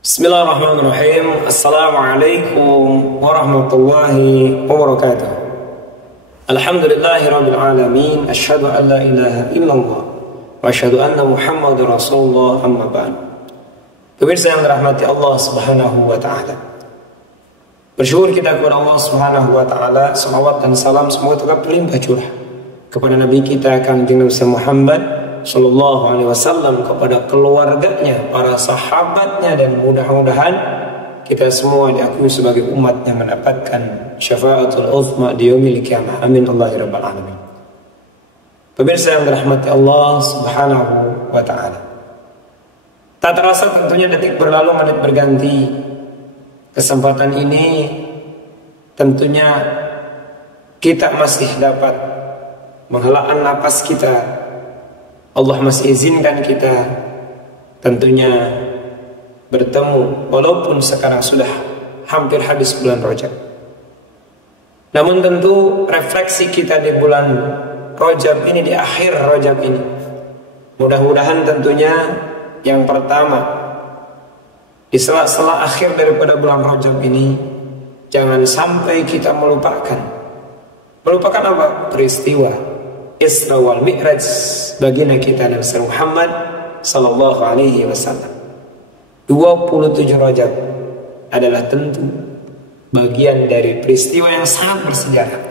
Bismillahirrahmanirrahim. Assalamualaikum warahmatullahi wabarakatuh. Alhamdulillahirabbil alamin. Asyhadu an la ilaha illallah wa asyhadu anna Muhammadar Rasulullah, amma ba'd. Pemirsa yang dirahmati Allah Subhanahu wa taala. Bersyukur kita kepada Allah Subhanahu wa taala, selawat dan salam semoga tetap berlimpah curah kepada Nabi kita Kanjeng Nabi Muhammad sallallahu alaihi wasallam, kepada keluarganya, para sahabatnya, dan mudah-mudahan kita semua diakui sebagai umat yang mendapatkan syafaatul uzma di yaumil qiyamah. Amin Allah ya rabbal alamin. Pemirsa yang dirahmati Allah Subhanahu wa taala. Tak terasa tentunya detik berlalu, menit berganti. Kesempatan ini tentunya kita masih dapat menghela napas kita. Allah masih izinkan kita tentunya bertemu, walaupun sekarang sudah hampir habis bulan Rajab. Namun tentu refleksi kita di bulan Rajab ini, di akhir Rajab ini, mudah-mudahan tentunya yang pertama, di sela-sela akhir daripada bulan Rajab ini, jangan sampai kita melupakan apa? Peristiwa Isra wal Mi'raj baginda kita Nabi Muhammad sallallahu alaihi wasallam. 27 Rajab adalah tentu bagian dari peristiwa yang sangat bersejarah.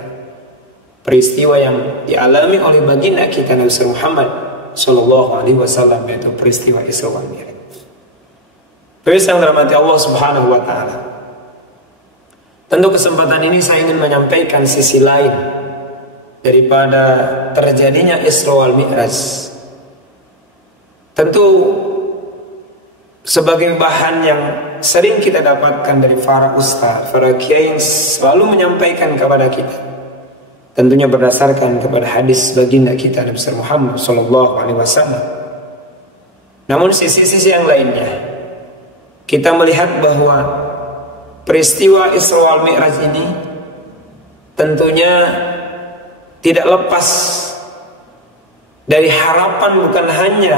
Peristiwa yang dialami oleh baginda kita Nabi Muhammad sallallahu alaihi wasallam, yaitu peristiwa Isra wal Mi'raj. Pemirsa yang dirahmati Allah Subhanahu wa taala. Tentu kesempatan ini saya ingin menyampaikan sisi lain daripada terjadinya Isra wal Mi'raj. Tentu sebagai bahan yang sering kita dapatkan dari para ustaz, para kiai yang selalu menyampaikan kepada kita, tentunya berdasarkan kepada hadis baginda kita Nabi Muhammad sallallahu alaihi wasallam. Namun sisi-sisi yang lainnya, kita melihat bahwa peristiwa Isra wal Mi'raj ini tentunya tidak lepas dari harapan bukan hanya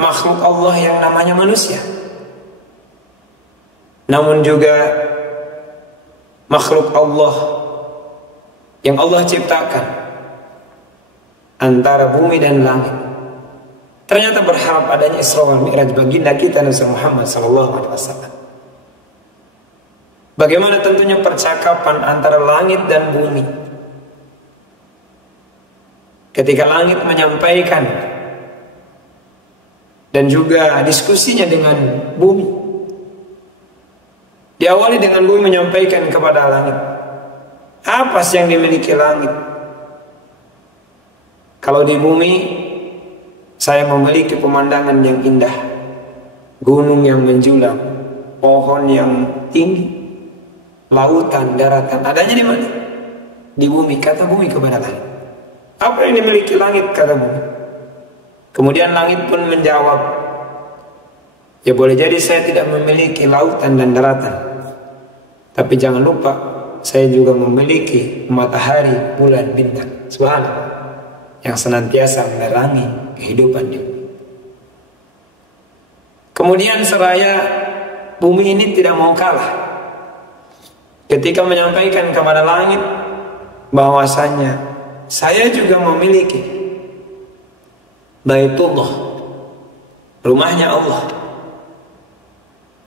makhluk Allah yang namanya manusia, namun juga makhluk Allah yang Allah ciptakan antara bumi dan langit. Ternyata berharap adanya Isra wal Mi'raj baginda kita Nabi Muhammad sallallahu alaihi wasallam. Bagaimana tentunya percakapan antara langit dan bumi, ketika langit menyampaikan dan juga diskusinya dengan bumi. Diawali dengan bumi menyampaikan kepada langit, apa sih yang dimiliki langit? Kalau di bumi, saya memiliki pemandangan yang indah, gunung yang menjulang, pohon yang tinggi, lautan, daratan. Adanya di mana? Di bumi. Kata bumi kepada langit, apa yang dimiliki langit? Kata bumi. Kemudian langit pun menjawab, ya boleh jadi saya tidak memiliki lautan dan daratan, tapi jangan lupa saya juga memiliki matahari, bulan, bintang, subhanallah, yang senantiasa menerangi kehidupan di bumi. Kemudian seraya bumi ini tidak mau kalah ketika menyampaikan kepada langit bahwasanya saya juga memiliki Baitullah, rumahnya Allah,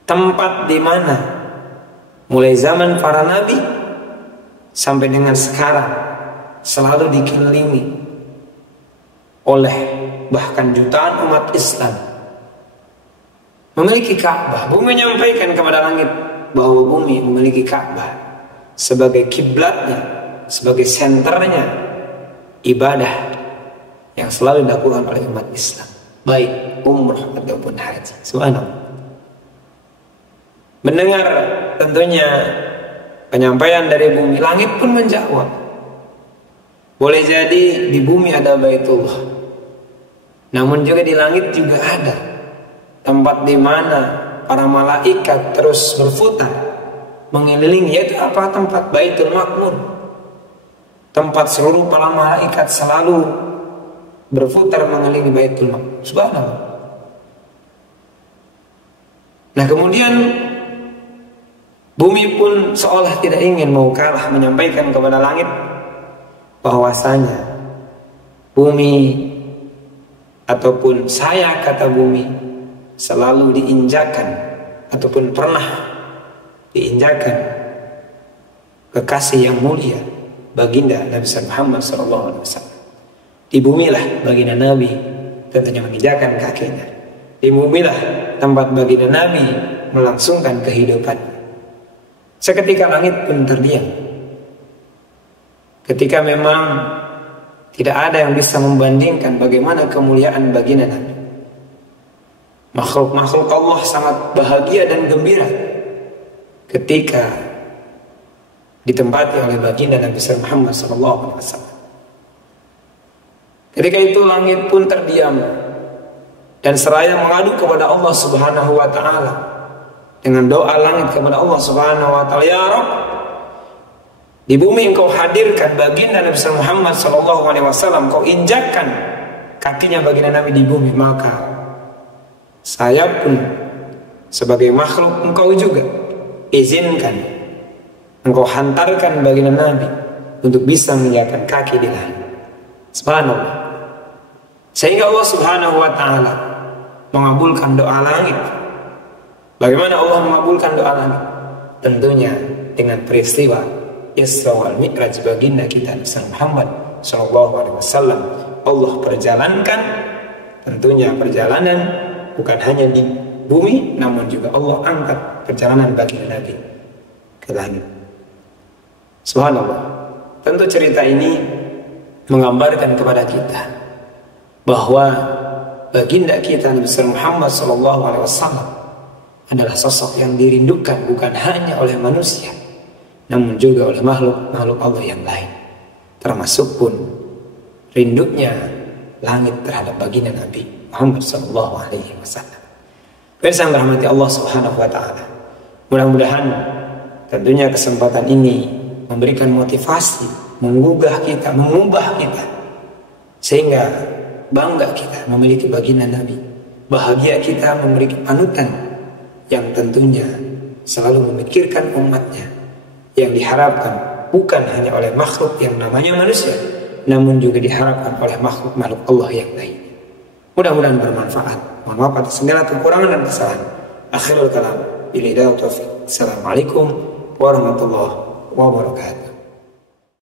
tempat di mana mulai zaman para nabi sampai dengan sekarang selalu dikelilingi oleh bahkan jutaan umat Islam memiliki Ka'bah. Bumi menyampaikan kepada langit bahwa bumi memiliki Ka'bah sebagai kiblatnya, sebagai senternya ibadah yang selalu dilakukan oleh umat Islam, baik umrah ataupun haji. Subhanallah. Mendengar tentunya penyampaian dari bumi, langit pun menjawab, boleh jadi di bumi ada Baitullah, namun juga di langit juga ada tempat di mana para malaikat terus berputar mengelilingi, yaitu apa? Tempat Baitul Ma'mur, tempat seluruh para malaikat selalu berputar mengelilingi Baitul Ma'mur. Subhanallah. Nah kemudian bumi pun seolah tidak ingin mau kalah, menyampaikan kepada langit bahwasanya bumi ataupun saya, kata bumi, selalu diinjakan ataupun pernah diinjakan kekasih yang mulia baginda Nabi Muhammad SAW. Di bumilah baginda Nabi tentunya menginjakan kakinya. Di bumilah tempat baginda Nabi melangsungkan kehidupan. Seketika langit pun terdiam. Ketika memang tidak ada yang bisa membandingkan bagaimana kemuliaan baginda Nabi. Makhluk-makhluk Allah sangat bahagia dan gembira ketika ditempati oleh baginda Nabi Muhammad SAW. Ketika itu langit pun terdiam dan seraya mengadu kepada Allah Subhanahu wa taala dengan doa langit kepada Allah Subhanahu wa taala, ya Rabb, di bumi engkau hadirkan baginda Nabi Muhammad SAW, kau injakkan kakinya baginda Nabi di bumi, maka saya pun sebagai makhluk engkau juga izinkan engkau hantarkan baginda Nabi untuk bisa menginjakkan kaki di langit. Subhanallah. Sehingga Allah Subhanahu wa taala mengabulkan doa langit. Bagaimana Allah mengabulkan doa langit? Tentunya dengan peristiwa Isra wal Mi'raj baginda kita Nabi Muhammad SAW. Allah perjalankan, tentunya perjalanan bukan hanya di bumi, namun juga Allah angkat perjalanan baginda Nabi ke langit. Subhanallah. Tentu cerita ini menggambarkan kepada kita bahwa baginda kita Nabi Muhammad SAW adalah sosok yang dirindukan bukan hanya oleh manusia, namun juga oleh makhluk Allah yang lain. Termasuk pun rindunya langit terhadap baginda Nabi Muhammad SAW. Pemirsa yang dirahmati Allah Subhanahu wa taala. Mudah-mudahan tentunya kesempatan ini memberikan motivasi, menggugah kita, mengubah kita, sehingga bangga kita memiliki baginda Nabi, bahagia kita memiliki panutan yang tentunya selalu memikirkan umatnya, yang diharapkan bukan hanya oleh makhluk yang namanya manusia, namun juga diharapkan oleh makhluk-makhluk Allah yang lain. Mudah-mudahan bermanfaat. Mohon maaf atas segala kekurangan dan kesalahan. Akhirul kalam, billahi taufiq. Assalamualaikum warahmatullahi wabarakatuh.